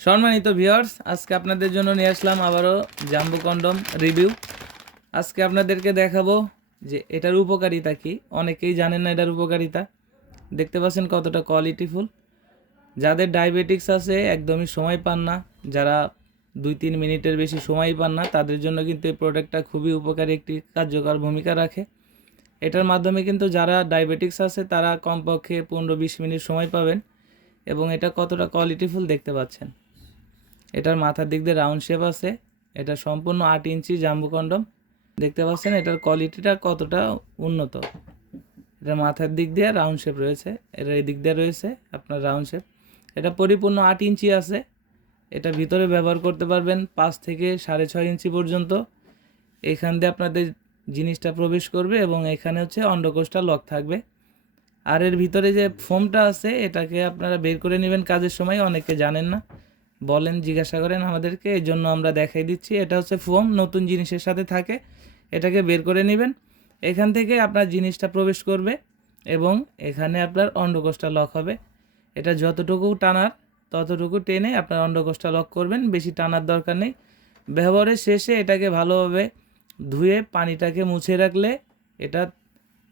সম্মানিত ভিউয়ার্স, আজকে আপনাদের জন্য নিয়ে আসলাম আবারও জাম্বো কন্ডম রিভিউ। আজকে আপনাদেরকে দেখাবো যে এটার উপকারিতা কি। অনেকেই জানেন না এটার উপকারিতা। দেখতে পাচ্ছেন কতটা কোয়ালিটিফুল। যাদের ডায়াবেটিক্স আছে, একদমই সময় পান না, যারা 2-3 মিনিটের বেশি সময় পান না, তাদের জন্য কিন্তু এই প্রোডাক্টটা খুবই উপকারী একটি কার্যকর ভূমিকা রাখে। এটার মাধ্যমে কিন্তু যারা ডায়াবেটিক্স আছে তারা কমপক্ষে 15-20 মিনিট সময় পাবেন। এবং এটা কতটা কোয়ালিটিফুল দেখতে পাচ্ছেন। এটার মাথার দিক দিয়ে রাউন্ড শেপ আছে। এটা সম্পূর্ণ 8 ইঞ্চি জাম্বো কন্ডম। দেখতে পাচ্ছেন এটার কোয়ালিটিটা কতটা উন্নত। এটার মাথার দিক দিয়ে রাউন্ড শেপ রয়েছে, এটার এই দিক দিয়ে রয়েছে আপনার রাউন্ড শেপ। এটা পরিপূর্ণ 8 ইঞ্চি আছে। এটা ভিতরে ব্যবহার করতে পারবেন 5 থেকে 6.5 ইঞ্চি পর্যন্ত। এখান দিয়ে আপনাদের জিনিসটা প্রবেশ করবে এবং এখানে হচ্ছে অন্ডকোষটা লক থাকবে। আর এর ভিতরে যে ফোমটা আছে এটাকে আপনারা বের করে নেবেন কাজের সময়। অনেকে জানেন না, বলেন, জিজ্ঞাসা করেন আমাদেরকে, এই জন্য আমরা দেখাই দিচ্ছি। এটা হচ্ছে ফোম, নতুন জিনিসের সাথে থাকে। এটাকে বের করে নেবেন, এখান থেকে আপনার জিনিসটা প্রবেশ করবে এবং এখানে আপনার অন্ডকোষটা লক হবে। এটা যতটুকু টানার ততটুকু টেনে আপনার অন্ডকোষটা লক করবেন, বেশি টানার দরকার নেই। ব্যবহারের শেষে এটাকে ভালোভাবে ধুয়ে পানিটাকে মুছে রাখলে এটা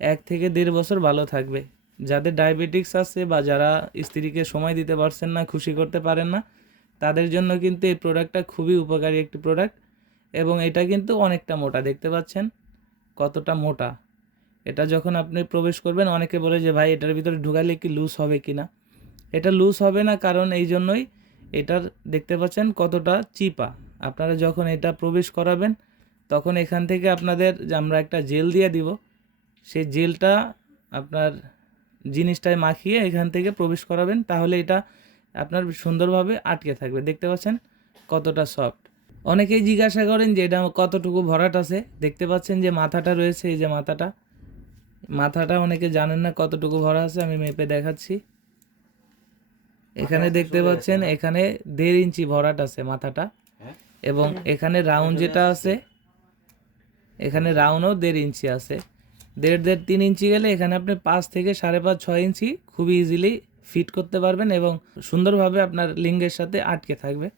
1 থেকে 1.5 বছর ভালো থাকবে। যাদের ডায়াবেটিক্স আছে বা যারা স্ত্রীকে সময় দিতে পারছেন না, খুশি করতে পারেন না, তাদের জন্য কিন্তু এই প্রোডাক্টটা খুবই উপকারী একটি প্রোডাক্ট। এবং এটা কিন্তু অনেকটা মোটা, দেখতে পাচ্ছেন কতটা মোটা। এটা যখন আপনি প্রবেশ করবেন, অনেকে বলে যে ভাই এটার ভিতরে ঢুকালে কি লুজ হবে কি না। এটা লুজ হবে না, কারণ এই জন্যই এটার দেখতে পাচ্ছেন কতটা চিপা। আপনারা যখন এটা প্রবেশ করাবেন তখন এখান থেকে আপনাদের আমরা একটা জেল দিয়ে দিব। সেই জেলটা আপনার জিনিসটায় মাখিয়ে এখান থেকে প্রবেশ করাবেন, তাহলে এটা আপনার সুন্দরভাবে আটকে থাকবে। দেখতে পাচ্ছেন কতটা সফট। অনেকেই জিজ্ঞাসা করেন যে এটা কতটুকু ভরাট আছে। দেখতে পাচ্ছেন যে মাথাটা রয়েছে, এই যে মাথাটা অনেকে জানেন না কতটুকু ভরা আছে। আমি মেপে দেখাচ্ছি। এখানে দেখতে পাচ্ছেন এখানে 1.5 ইঞ্চি ভরাট আছে মাথাটা। এবং এখানে রাউন্ড যেটা আছে, এখানে রাউন্ডও 1.5 ইঞ্চি আছে। 1.5-3 ইঞ্চি গেলে এখানে আপনি 5 থেকে 5.5-6 ইঞ্চি খুবই ইজিলি ফিট করতে পারবেন এবং সুন্দরভাবে আপনার লিঙ্গের সাথে আটকে থাকবে।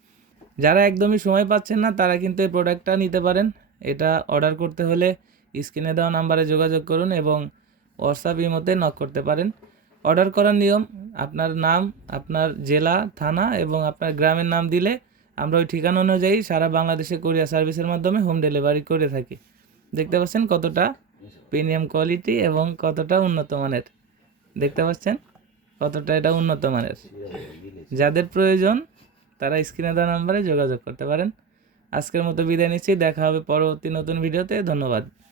যারা একদমই সময় পাচ্ছেন না তারা কিন্তু এই প্রোডাক্টটা নিতে পারেন। এটা অর্ডার করতে হলে স্ক্রিনে দেওয়া নাম্বারে যোগাযোগ করুন এবং হোয়াটসঅ্যাপ ইমোতে নক করতে পারেন। অর্ডার করার নিয়ম, আপনার নাম, আপনার জেলা, থানা এবং আপনার গ্রামের নাম দিলে আমরা ওই ঠিকানা অনুযায়ী সারা বাংলাদেশে কুরিয়ার সার্ভিসের মাধ্যমে হোম ডেলিভারি করে থাকি। দেখতে পাচ্ছেন কতটা প্রিমিয়াম কোয়ালিটি এবং কতটা উন্নত মানের। দেখতে পাচ্ছেন কতটা এটা উন্নত মানের। যাদের প্রয়োজন তারা স্ক্রিনে দেওয়া নাম্বারে যোগাযোগ করতে পারেন। আজকের মতো বিদায় নিচ্ছি, দেখা হবে পরবর্তী নতুন ভিডিওতে। ধন্যবাদ।